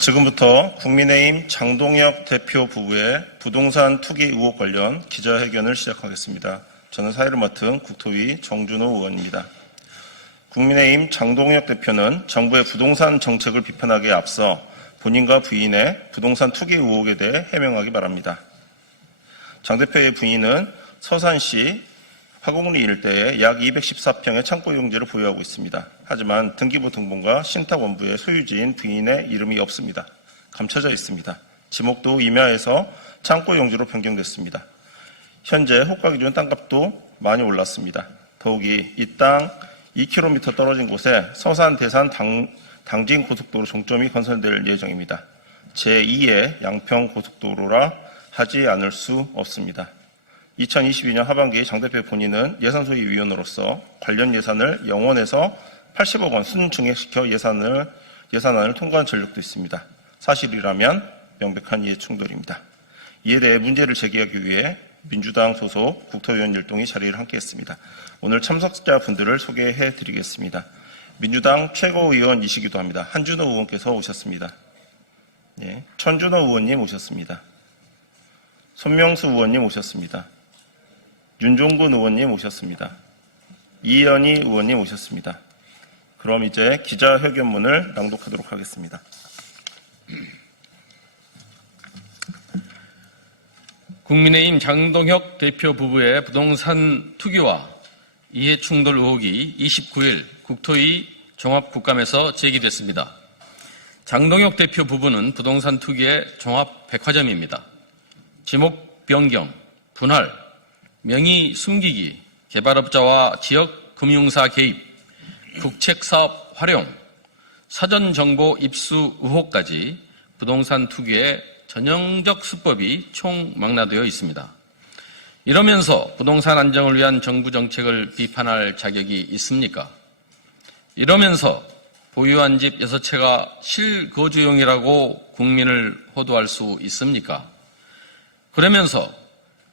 지금부터 국민의힘 장동혁 대표 부부의 부동산 투기 의혹 관련 기자회견을 시작하겠습니다. 저는 사회를 맡은 국토위 정준호 의원입니다. 국민의힘 장동혁 대표는 정부의 부동산 정책을 비판하기에 앞서 본인과 부인의 부동산 투기 의혹에 대해 해명하기 바랍니다. 장 대표의 부인은 서산시 화곡리 일대에 약 214평의 창고 용지를 보유하고 있습니다. 하지만 등기부 등본과 신탁원부의 소유지인 부인의 이름이 없습니다. 감춰져 있습니다. 지목도 임야에서 창고 용지로 변경됐습니다. 현재 호가 기준 땅값도 많이 올랐습니다. 더욱이 이 땅 2km 떨어진 곳에 서산 대산 당진 고속도로 종점이 건설될 예정입니다. 제2의 양평 고속도로라 하지 않을 수 없습니다. 2022년 하반기 장 대표 본인은 예산소위위원으로서 관련 예산을 영원에서 80억 원 순증액시켜 예산안을 통과한 전력도 있습니다. 사실이라면 명백한 이해 충돌입니다. 이에 대해 문제를 제기하기 위해 민주당 소속 국토위원 일동이 자리를 함께했습니다. 오늘 참석자분들을 소개해드리겠습니다. 민주당 최고위원이시기도 합니다. 한준호 의원께서 오셨습니다. 예, 천준호 의원님 오셨습니다. 손명수 의원님 오셨습니다. 윤종근 의원님 오셨습니다. 이현희 의원님 오셨습니다. 그럼 이제 기자회견문을 낭독하도록 하겠습니다. 국민의힘 장동혁 대표 부부의 부동산 투기와 이해충돌 의혹이 29일 국토위 종합국감에서 제기됐습니다. 장동혁 대표 부부는 부동산 투기의 종합백화점입니다. 지목 변경, 분할, 명의 숨기기, 개발업자와 지역금융사 개입, 국책사업 활용, 사전정보 입수 의혹까지 부동산 투기의 전형적 수법이 총망라되어 있습니다. 이러면서 부동산 안정을 위한 정부 정책을 비판할 자격이 있습니까? 이러면서 보유한 집 6채가 실거주용이라고 국민을 호도할 수 있습니까? 그러면서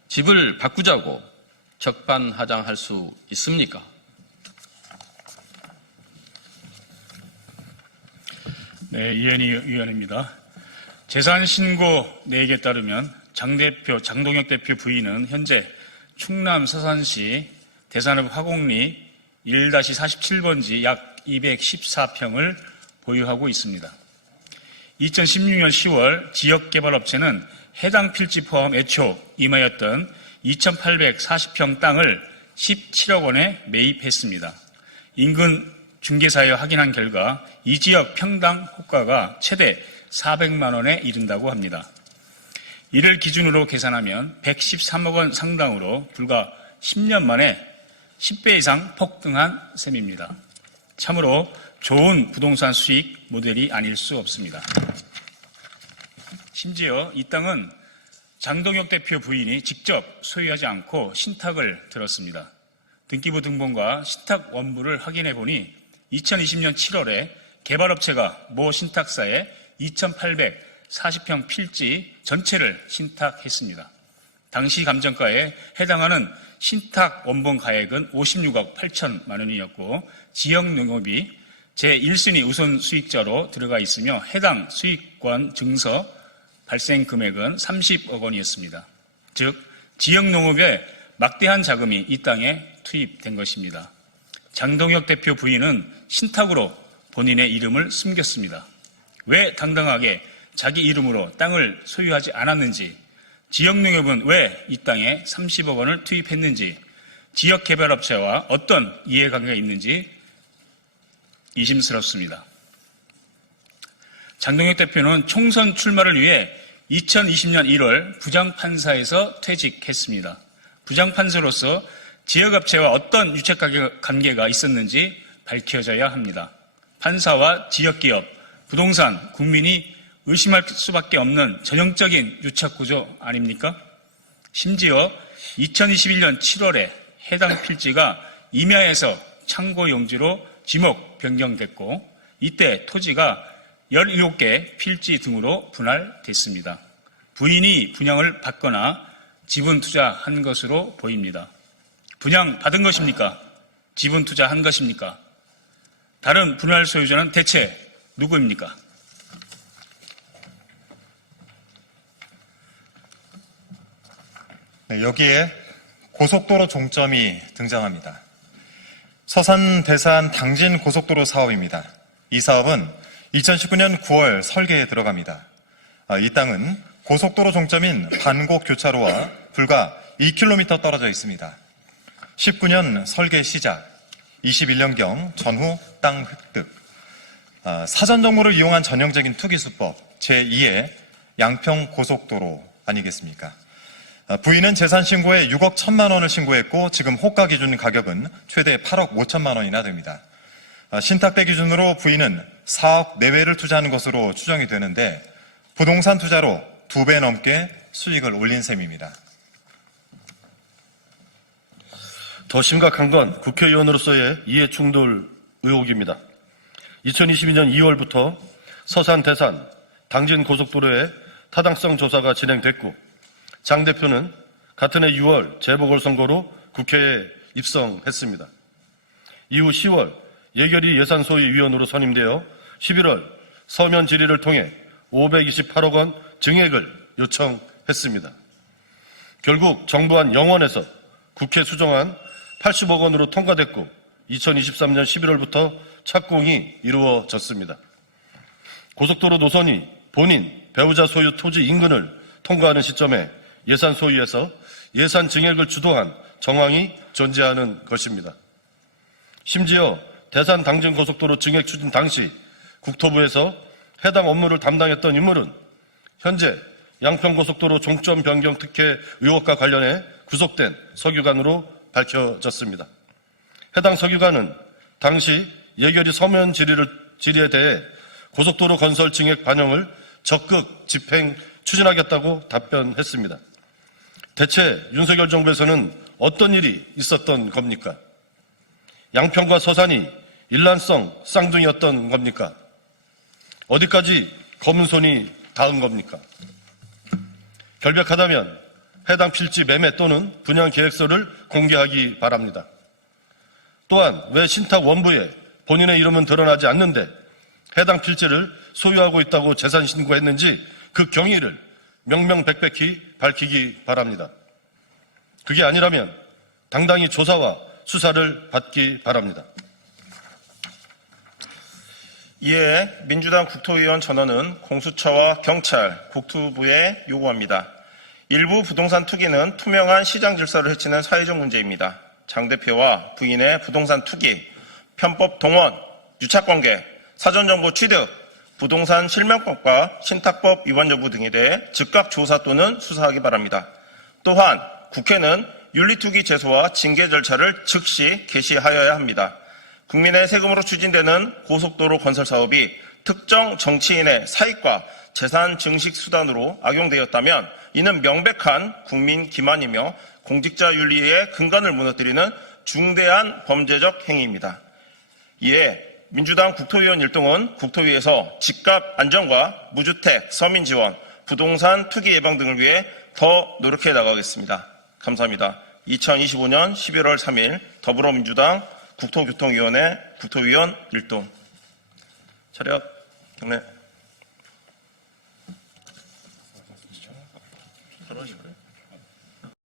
집을 바꾸자고 적반하장할 수 있습니까? 네, 이현희 의원입니다. 재산신고 내역에 따르면 장동혁 대표 부인은 현재 충남 서산시 대산읍 화곡리 1-47번지 약 214평을 보유하고 있습니다. 2016년 10월 지역개발업체는 해당 필지 포함 애초 임하였던 2,840평 땅을 17억 원에 매입했습니다. 인근 중개사에 확인한 결과 이 지역 평당 호가가 최대 400만 원에 이른다고 합니다. 이를 기준으로 계산하면 113억 원 상당으로 불과 10년 만에 10배 이상 폭등한 셈입니다. 참으로 좋은 부동산 수익 모델이 아닐 수 없습니다. 심지어 이 땅은 장동혁 대표 부인이 직접 소유하지 않고 신탁을 들었습니다. 등기부 등본과 신탁 원부를 확인해 보니 2020년 7월에 개발업체가 모 신탁사에 2,840평 필지 전체를 신탁했습니다. 당시 감정가에 해당하는 신탁 원본 가액은 56억 8천만 원이었고 지역농업이 제1순위 우선 수익자로 들어가 있으며 해당 수익권 증서 발생 금액은 30억 원이었습니다. 즉 지역농업에 막대한 자금이 이 땅에 투입된 것입니다. 장동혁 대표 부인은 신탁으로 본인의 이름을 숨겼습니다. 왜 당당하게 자기 이름으로 땅을 소유하지 않았는지, 지역농협은 왜 이 땅에 30억 원을 투입했는지, 지역개발업체와 어떤 이해관계가 있는지 의심스럽습니다. 장동혁 대표는 총선 출마를 위해 2020년 1월 부장판사에서 퇴직했습니다. 부장판사로서 지역업체와 어떤 유착관계가 있었는지 밝혀져야 합니다. 판사와 지역기업, 부동산, 국민이 의심할 수밖에 없는 전형적인 유착구조 아닙니까? 심지어 2021년 7월에 해당 필지가 임야에서 창고용지로 지목 변경됐고 이때 토지가 17개 필지 등으로 분할됐습니다. 부인이 분양을 받거나 지분 투자한 것으로 보입니다. 분양 받은 것입니까? 지분 투자한 것입니까? 다른 분할 소유자는 대체 누구입니까? 여기에 고속도로 종점이 등장합니다. 서산 대산 당진 고속도로 사업입니다. 이 사업은 2019년 9월 설계에 들어갑니다. 이 땅은 고속도로 종점인 반곡 교차로와 불과 2km 떨어져 있습니다. 19년 설계 시작, 21년경 전후 땅 획득, 사전 정보를 이용한 전형적인 투기 수법 제2의 양평 고속도로 아니겠습니까? 부인은 재산 신고에 6억 1천만 원을 신고했고 지금 호가 기준 가격은 최대 8억 5천만 원이나 됩니다. 신탁대 기준으로 부인은 4억 내외를 투자하는 것으로 추정이 되는데 부동산 투자로 2배 넘게 수익을 올린 셈입니다. 더 심각한 건 국회의원으로서의 이해충돌 의혹입니다. 2022년 2월부터 서산 대산 당진 고속도로의 타당성 조사가 진행됐고 장 대표는 같은 해 6월 재보궐선거로 국회에 입성했습니다. 이후 10월 예결위 예산소위위원으로 선임되어 11월 서면 질의를 통해 528억 원 증액을 요청했습니다. 결국 정부안 영원에서 국회 수정안 80억 원으로 통과됐고 2023년 11월부터 착공이 이루어졌습니다. 고속도로 노선이 본인, 배우자 소유 토지 인근을 통과하는 시점에 예산 소위에서 예산 증액을 주도한 정황이 존재하는 것입니다. 심지어 대산 당진 고속도로 증액 추진 당시 국토부에서 해당 업무를 담당했던 인물은 현재 양평고속도로 종점 변경 특혜 의혹과 관련해 구속된 서기관으로 밝혀졌습니다. 해당 서기관은 당시 예결위 서면 질의에 대해 고속도로 건설 증액 반영을 적극 집행 추진하겠다고 답변했습니다. 대체 윤석열 정부에서는 어떤 일이 있었던 겁니까? 양평과 서산이 일란성 쌍둥이였던 겁니까? 어디까지 검은 손이 닿은 겁니까? 결백하다면 해당 필지 매매 또는 분양 계획서를 공개하기 바랍니다. 또한 왜 신탁 원부에 본인의 이름은 드러나지 않는데 해당 필지를 소유하고 있다고 재산 신고했는지 그 경위를 명명백백히 밝히기 바랍니다. 그게 아니라면 당당히 조사와 수사를 받기 바랍니다. 이에 민주당 국토위원 전원은 공수처와 경찰, 국토부에 요구합니다. 일부 부동산 투기는 투명한 시장 질서를 해치는 사회적 문제입니다. 장 대표와 부인의 부동산 투기, 편법 동원, 유착관계, 사전정보 취득, 부동산 실명법과 신탁법 위반 여부 등에 대해 즉각 조사 또는 수사하기 바랍니다. 또한 국회는 윤리투기 제소와 징계 절차를 즉시 개시하여야 합니다. 국민의 세금으로 추진되는 고속도로 건설 사업이 특정 정치인의 사익과 재산 증식 수단으로 악용되었다면 이는 명백한 국민 기만이며 공직자 윤리의 근간을 무너뜨리는 중대한 범죄적 행위입니다. 이에 민주당 국토위원 일동은 국토위에서 집값 안정과 무주택, 서민 지원, 부동산 투기 예방 등을 위해 더 노력해 나가겠습니다. 감사합니다. 2025년 11월 3일 더불어민주당 국토교통위원회 국토위원 일동. 차렷 경례.